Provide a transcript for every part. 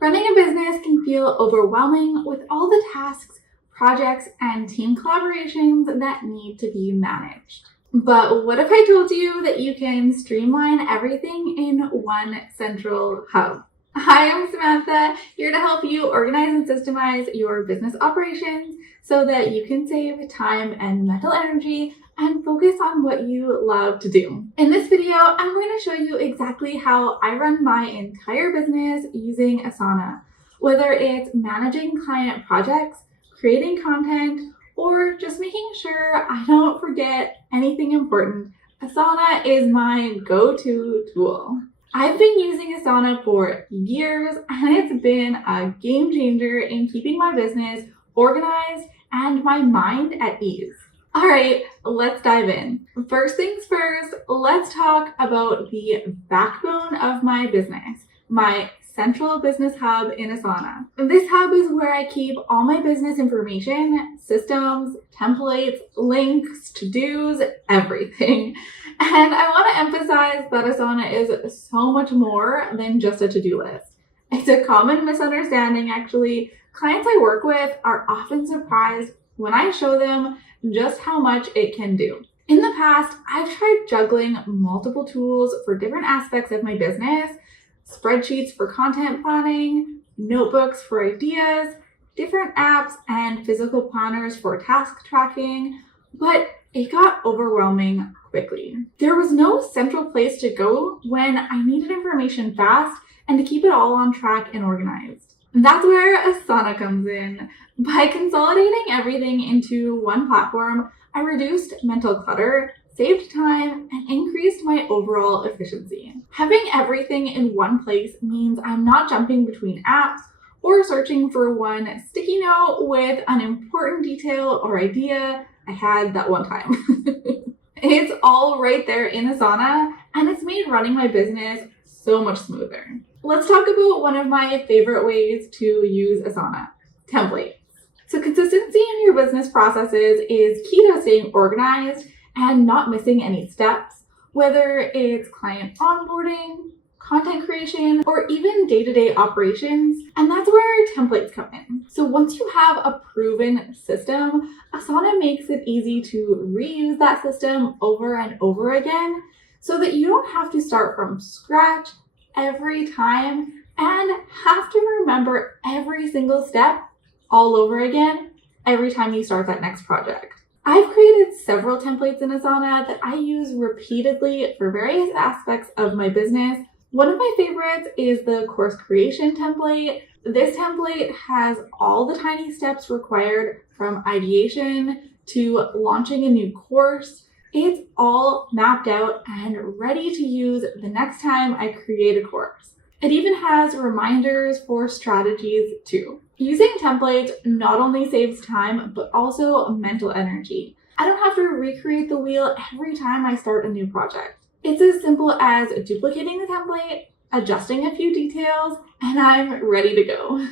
Running a business can feel overwhelming with all the tasks, projects, and team collaborations that need to be managed. But what if I told you that you can streamline everything in one central hub? Hi, I'm Samantha, here to help you organize and systemize your business operations so that you can save time and mental energy and focus on what you love to do. In this video, I'm going to show you exactly how I run my entire business using Asana, whether it's managing client projects, creating content, or just making sure I don't forget anything important. Asana is my go-to tool. I've been using Asana for years, and it's been a game changer in keeping my business organized and my mind at ease. All right, let's dive in. First things first, let's talk about the backbone of my business, my central business hub in Asana. This hub is where I keep all my business information, systems, templates, links, to-dos, everything. And I want to emphasize that Asana is so much more than just a to-do list. It's a common misunderstanding, actually. Clients I work with are often surprised when I show them just how much it can do. In the past, I've tried juggling multiple tools for different aspects of my business, spreadsheets for content planning, notebooks for ideas, different apps, and physical planners for task tracking, but it got overwhelming quickly. There was no central place to go when I needed information fast and to keep it all on track and organized. That's where Asana comes in. By consolidating everything into one platform, I reduced mental clutter, saved time, and increased my overall efficiency. Having everything in one place means I'm not jumping between apps or searching for one sticky note with an important detail or idea I had that one time. It's all right there in Asana, and it's made running my business so much smoother. Let's talk about one of my favorite ways to use Asana, templates. So consistency in your business processes is key to staying organized and not missing any steps, whether it's client onboarding, content creation, or even day-to-day operations. And that's where templates come in. So once you have a proven system, Asana makes it easy to reuse that system over and over again so that you don't have to start from scratch every time and have to remember every single step all over again every time you start that next project. I've created several templates in Asana that I use repeatedly for various aspects of my business. One of my favorites is the course creation template. This template has all the tiny steps required from ideation to launching a new course. It's all mapped out and ready to use the next time I create a course. It even has reminders for strategies too. Using templates not only saves time, but also mental energy. I don't have to recreate the wheel every time I start a new project. It's as simple as duplicating the template, adjusting a few details, and I'm ready to go.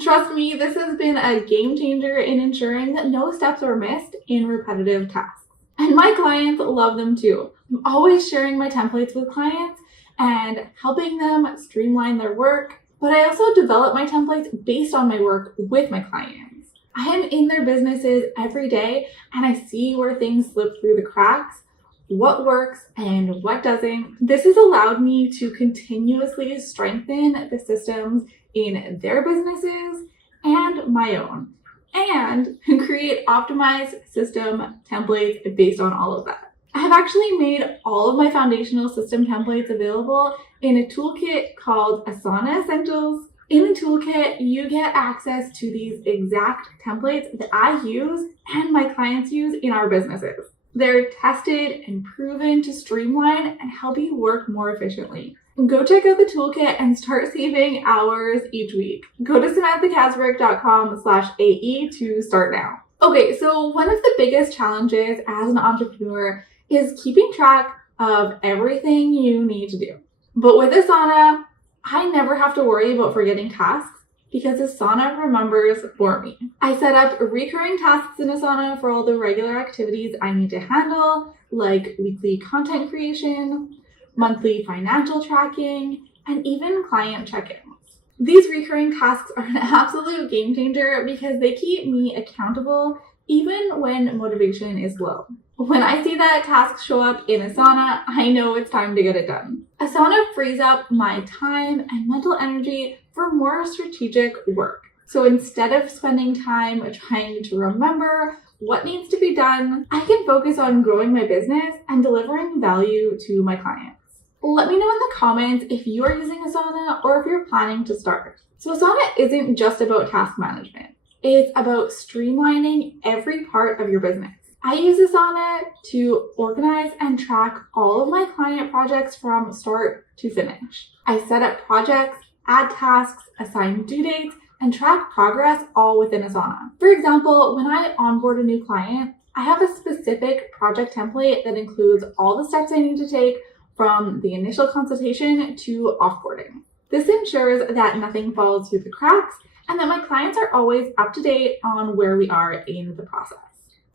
Trust me, this has been a game changer in ensuring that no steps are missed in repetitive tasks. And my clients love them too. I'm always sharing my templates with clients and helping them streamline their work. But I also develop my templates based on my work with my clients. I am in their businesses every day and I see where things slip through the cracks, what works and what doesn't. This has allowed me to continuously strengthen the systems in their businesses and my own, and create optimized system templates based on all of that. I have actually made all of my foundational system templates available in a toolkit called Asana Essentials. In the toolkit, you get access to these exact templates that I use and my clients use in our businesses. They're tested and proven to streamline and help you work more efficiently. Go check out the toolkit and start saving hours each week. Go to samanthakasbrick.com/AE to start now. Okay, so one of the biggest challenges as an entrepreneur is keeping track of everything you need to do. But with Asana, I never have to worry about forgetting tasks because Asana remembers for me. I set up recurring tasks in Asana for all the regular activities I need to handle, like weekly content creation, monthly financial tracking, and even client check-ins. These recurring tasks are an absolute game changer because they keep me accountable even when motivation is low. When I see that tasks show up in Asana, I know it's time to get it done. Asana frees up my time and mental energy for more strategic work. So instead of spending time trying to remember what needs to be done, I can focus on growing my business and delivering value to my clients. Let me know in the comments if you are using Asana or if you're planning to start. So Asana isn't just about task management. It's about streamlining every part of your business. I use Asana to organize and track all of my client projects from start to finish. I set up projects, add tasks, assign due dates, and track progress all within Asana. For example, when I onboard a new client, I have a specific project template that includes all the steps I need to take from the initial consultation to offboarding. This ensures that nothing falls through the cracks and that my clients are always up to date on where we are in the process.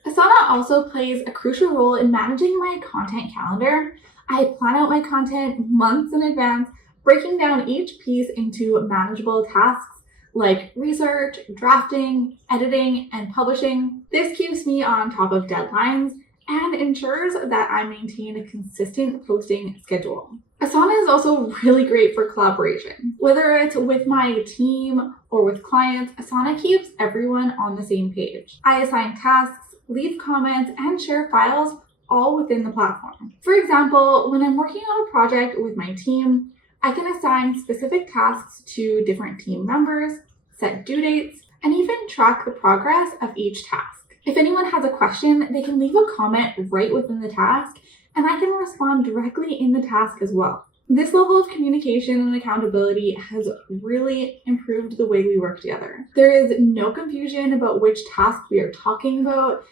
Asana also plays a crucial role in managing my content calendar. I plan out my content months in advance, breaking down each piece into manageable tasks like research, drafting, editing, and publishing. This keeps me on top of deadlines and ensures that I maintain a consistent posting schedule. Asana is also really great for collaboration. Whether it's with my team or with clients, Asana keeps everyone on the same page. I assign tasks, leave comments, and share files all within the platform. For example, when I'm working on a project with my team, I can assign specific tasks to different team members, set due dates, and even track the progress of each task. If anyone has a question, they can leave a comment right within the task, and I can respond directly in the task as well. This level of communication and accountability has really improved the way we work together. There is no confusion about which task we are talking about.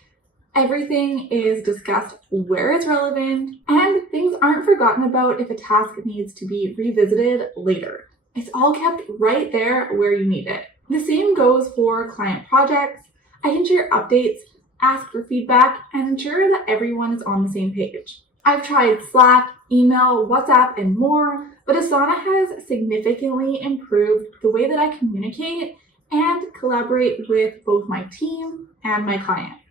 Everything is discussed where it's relevant, and things aren't forgotten about if a task needs to be revisited later. It's all kept right there where you need it. The same goes for client projects. I can share updates, ask for feedback, and ensure that everyone is on the same page. I've tried Slack, email, WhatsApp, and more, but Asana has significantly improved the way that I communicate and collaborate with both my team and my clients.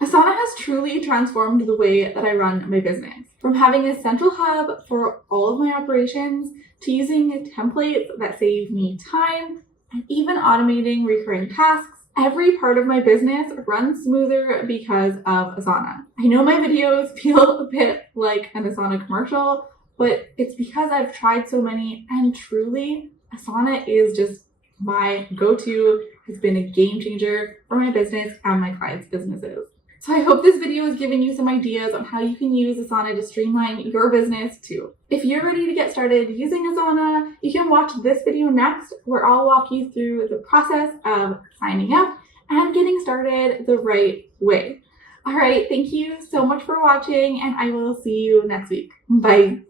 Asana has truly transformed the way that I run my business. From having a central hub for all of my operations to using templates that save me time and even automating recurring tasks, every part of my business runs smoother because of Asana. I know my videos feel a bit like an Asana commercial, but it's because I've tried so many, and truly, Asana is just my go-to. It's been a game changer for my business and my clients' businesses. So I hope this video has given you some ideas on how you can use Asana to streamline your business too. If you're ready to get started using Asana, you can watch this video next, where I'll walk you through the process of signing up and getting started the right way. All right, thank you so much for watching, and I will see you next week. Bye.